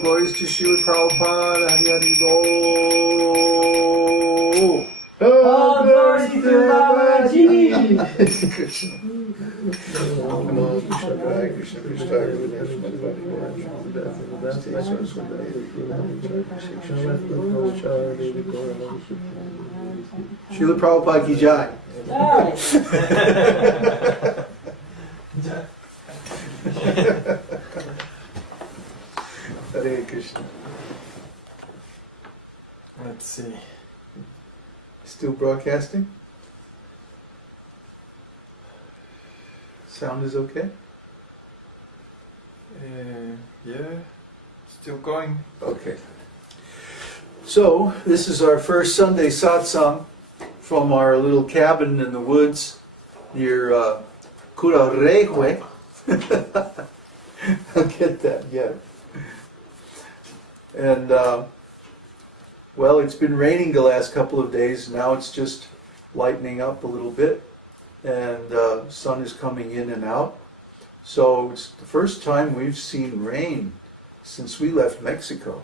glories to Srila Prabhupada, Hari Hari Bol. All glory to Babaji. Srila Prabhupada ki jai. Hare Krishna. Let's see. Still broadcasting? Sound is okay? Yeah, still going. Okay. So, this is our first Sunday satsang from our little cabin in the woods near Kurarehue. I'll get that yet. And, well, it's been raining the last couple of days. Now it's just lightening up a little bit. And sun is coming in and out. So it's the first time we've seen rain since we left Mexico.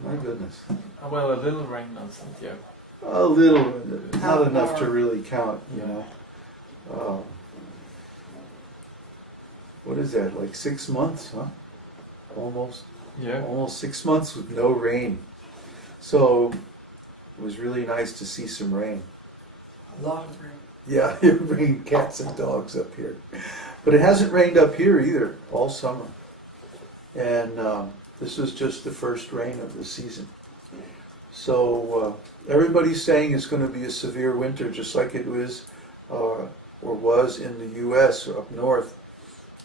My goodness. Well, a little rain on Santiago. A little, not enough to really count, you know. What is that, like 6 months, huh? Almost. Yeah. Almost 6 months with no rain. So it was really nice to see some rain. A lot of rain. Yeah, you're bringing cats and dogs up here. But it hasn't rained up here either all summer. And this is just the first rain of the season. So everybody's saying it's going to be a severe winter, just like it was or was in the U.S. or up north.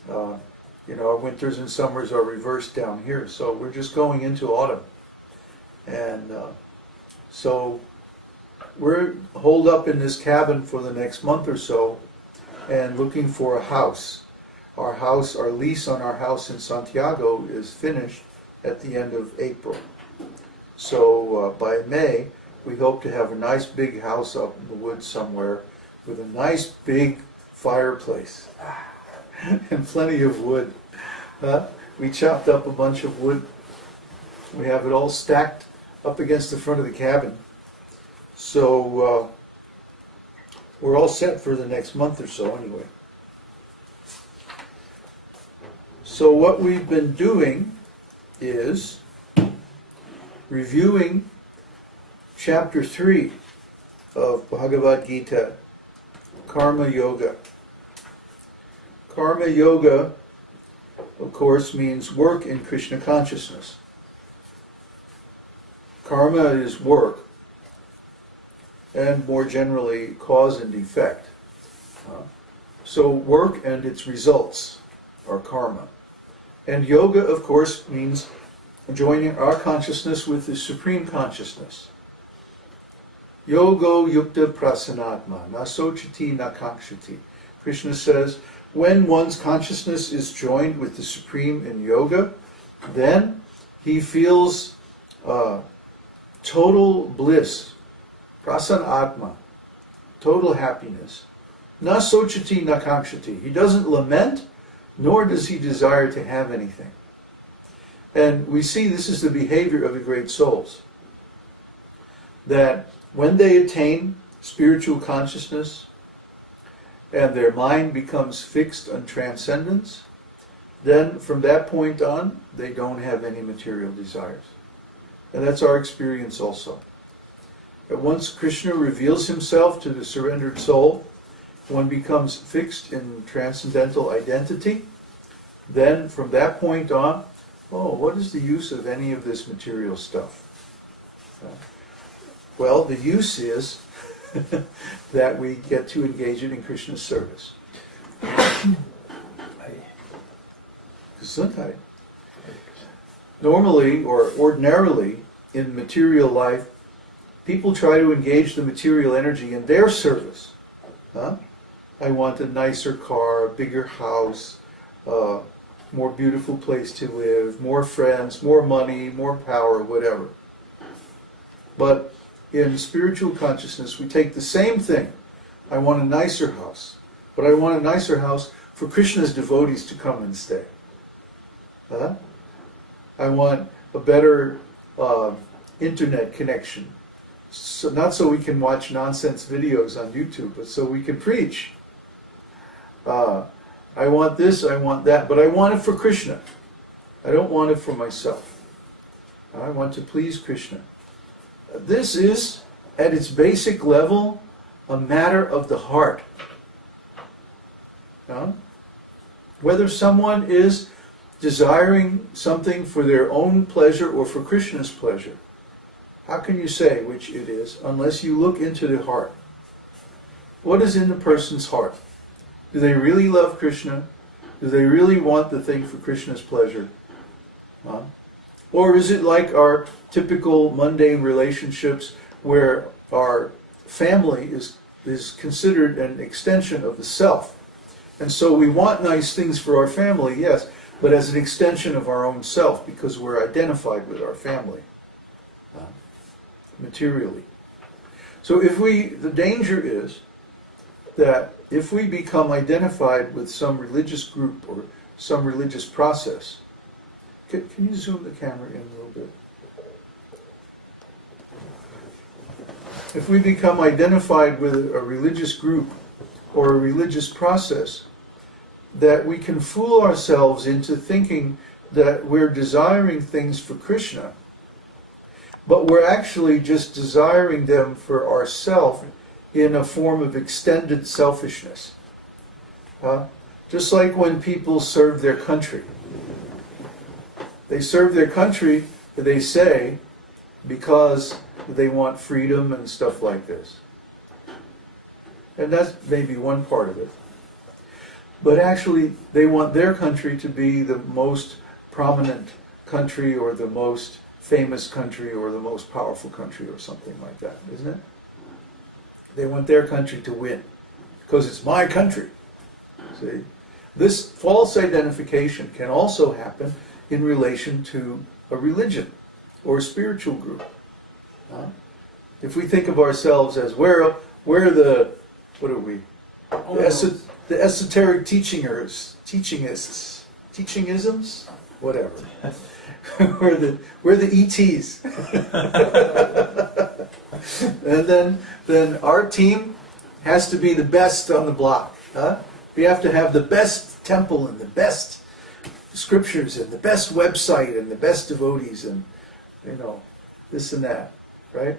You know, our winters and summers are reversed down here. So we're just going into autumn. And so we're holed up in this cabin for the next month or so and looking for a house. Our lease on our house in Santiago is finished at the end of April. So by May, we hope to have a nice big house up in the woods somewhere with a nice big fireplace and plenty of wood. We chopped up a bunch of wood. We have it all stacked up against the front of the cabin. So we're all set for the next month or so anyway. So what we've been doing is reviewing chapter 3 of Bhagavad Gita, Karma Yoga. Karma Yoga, of course, means work in Krishna consciousness. Karma is work, and more generally, cause and effect. So work and its results are karma. And yoga, of course, means joining our consciousness with the Supreme Consciousness. Yogo yukta prasanatma, nasochati nakakshati. Krishna says, when one's consciousness is joined with the Supreme in yoga, then he feels total bliss, prasanatma, total happiness. Nasochati nakakshati. He doesn't lament, nor does he desire to have anything. And we see this is the behavior of the great souls. That when they attain spiritual consciousness and their mind becomes fixed on transcendence, then from that point on, they don't have any material desires. And that's our experience also. That once Krishna reveals himself to the surrendered soul, one becomes fixed in transcendental identity, then from that point on, what is the use of any of this material stuff? Well, the use is that we get to engage it in Krishna's service. Gesundheit. Normally, or ordinarily, in material life, people try to engage the material energy in their service. I want a nicer car, a bigger house, more beautiful place to live, more friends, more money, more power, whatever. But in spiritual consciousness, we take the same thing. I want a nicer house, but I want a nicer house for Krishna's devotees to come and stay. I I want a better internet connection. So not so we can watch nonsense videos on YouTube, but so we can preach. I want this, I want that, but I want it for Krishna. I don't want it for myself. I want to please Krishna. This is, at its basic level, a matter of the heart. Whether someone is desiring something for their own pleasure or for Krishna's pleasure, how can you say which it is unless you look into the heart? What is in the person's heart? Do they really love Krishna? Do they really want the thing for Krishna's pleasure? Or is it like our typical mundane relationships where our family is considered an extension of the self? And so we want nice things for our family, yes, but as an extension of our own self because we're identified with our family materially. So the danger is that if we become identified with some religious group or some religious process, can you zoom the camera in a little bit? If we become identified with a religious group or a religious process, that we can fool ourselves into thinking that we're desiring things for Krishna, but we're actually just desiring them for ourselves in a form of extended selfishness. Just like when people serve their country. They serve their country, they say, because they want freedom and stuff like this. And that's maybe one part of it. But actually, they want their country to be the most prominent country or the most famous country or the most powerful country or something like that, isn't it? They want their country to win because it's my country. See? This false identification can also happen in relation to a religion or a spiritual group. If we think of ourselves as we're the, what are we? The esoteric teachingisms, whatever. we're the ETs. And then our team has to be the best on the block. We have to have the best temple and the best scriptures and the best website and the best devotees and this and that, right?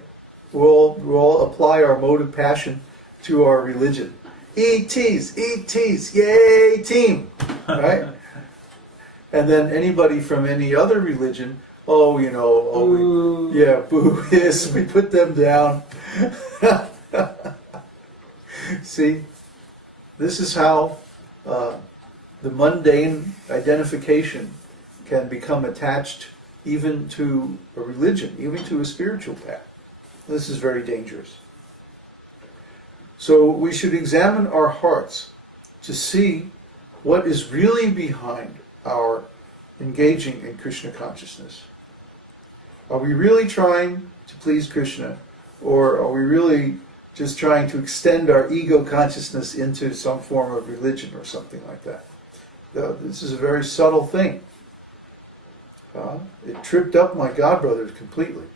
We'll all apply our mode of passion to our religion. ETs, yay, team, right? And then anybody from any other religion, boo, yes, we put them down. See, this is how the mundane identification can become attached even to a religion, even to a spiritual path. This is very dangerous. So we should examine our hearts to see what is really behind our engaging in Krishna consciousness. Are we really trying to please Krishna, or are we really just trying to extend our ego consciousness into some form of religion or something like that? This is a very subtle thing. It tripped up my godbrothers completely.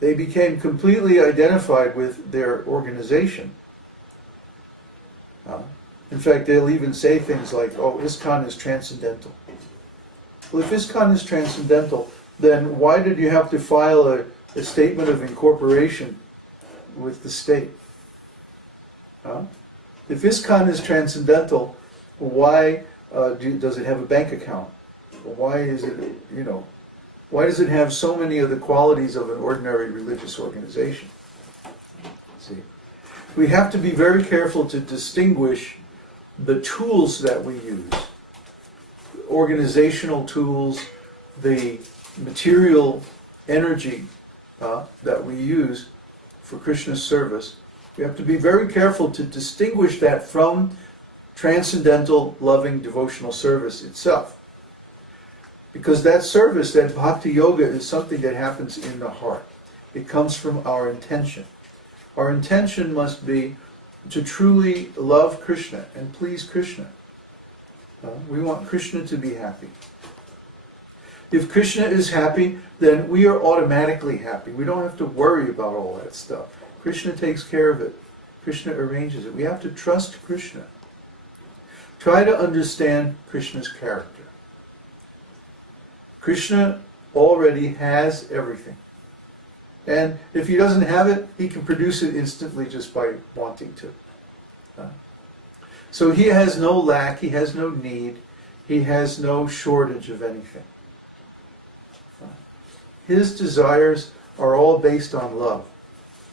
They became completely identified with their organization. In fact, they'll even say things like, ISKCON is transcendental. Well, if ISKCON is transcendental, then why did you have to file a statement of incorporation with the state? If ISKCON is transcendental, why does it have a bank account? Why is it, why does it have so many of the qualities of an ordinary religious organization? See, we have to be very careful to distinguish the tools that we use, organizational tools, the material energy that we use for Krishna's service. We have to be very careful to distinguish that from transcendental, loving, devotional service itself. Because that service, that bhakti yoga, is something that happens in the heart. It comes from our intention. Our intention must be to truly love Krishna and please Krishna. We want Krishna to be happy. If Krishna is happy, then we are automatically happy. We don't have to worry about all that stuff. Krishna takes care of it. Krishna arranges it. We have to trust Krishna. Try to understand Krishna's character. Krishna already has everything. And if he doesn't have it, he can produce it instantly just by wanting to. So he has no lack, he has no need, he has no shortage of anything. His desires are all based on love.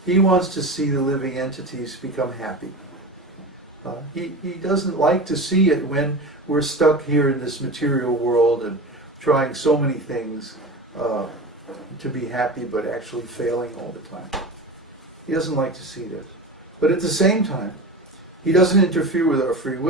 He wants to see the living entities become happy. He doesn't like to see it when we're stuck here in this material world and trying so many things to be happy but actually failing all the time. He doesn't like to see this. But at the same time, he doesn't interfere with our free will.